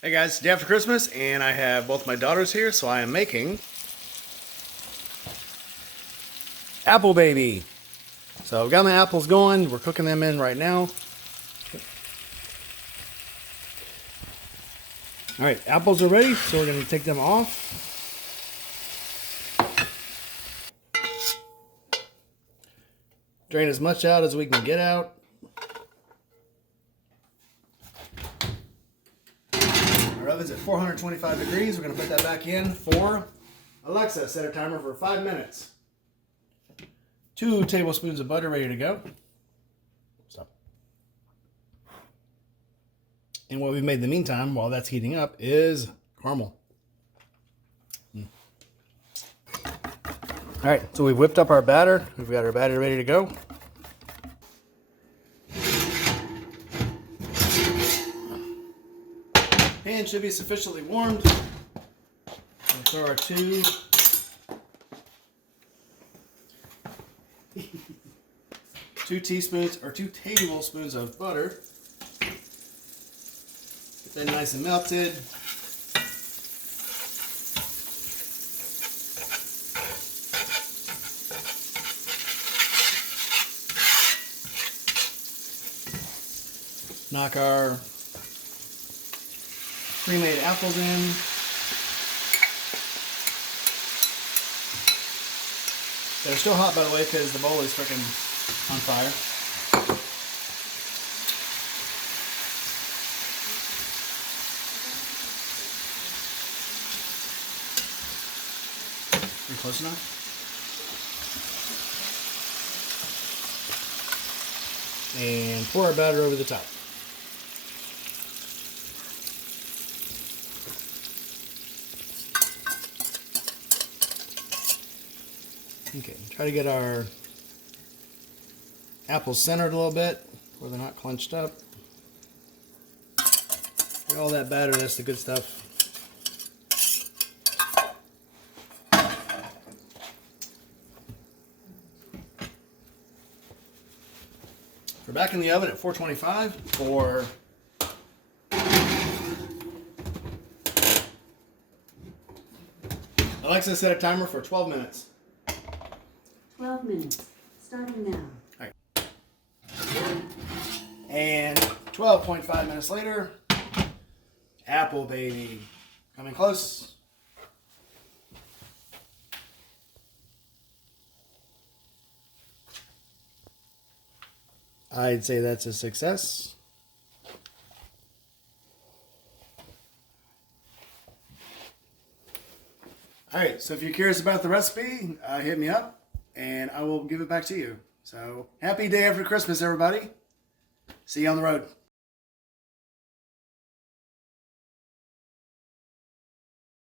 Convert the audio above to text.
Hey guys, day after Christmas, and I have both my daughters here, so I am making apple baby. So I've got my apples going. We're cooking them in right now. All right, apples are ready, so we're going to take them off. Drain as much out as we can get out. Our oven's at 425 degrees. We're going to put that back in for Alexa. Set a timer for 5 minutes. 2 tablespoons of butter ready to go. Stop. And what we've made in the meantime, while that's heating up, is caramel. All right, so we've whipped up our batter. We've got our batter ready to go. Pan should be sufficiently warmed. We'll throw our 2 teaspoons or 2 tablespoons of butter. Get that nice and melted. Knock our pre-made apples in. They're still hot, by the way, because the bowl is freaking on fire. Are you close enough? And pour our batter over the top. Okay, try to get our apples centered a little bit where they're not crunched up. Get all that batter, that's the good stuff. We're back in the oven at 425 for Alexa, set a timer for 12 minutes. 12 minutes, starting now. All right. And 12.5 minutes later, apple baby. Coming close. I'd say that's a success. All right, so if you're curious about the recipe, hit me up and I will give it back to you. So happy day after Christmas, everybody. See you on the road.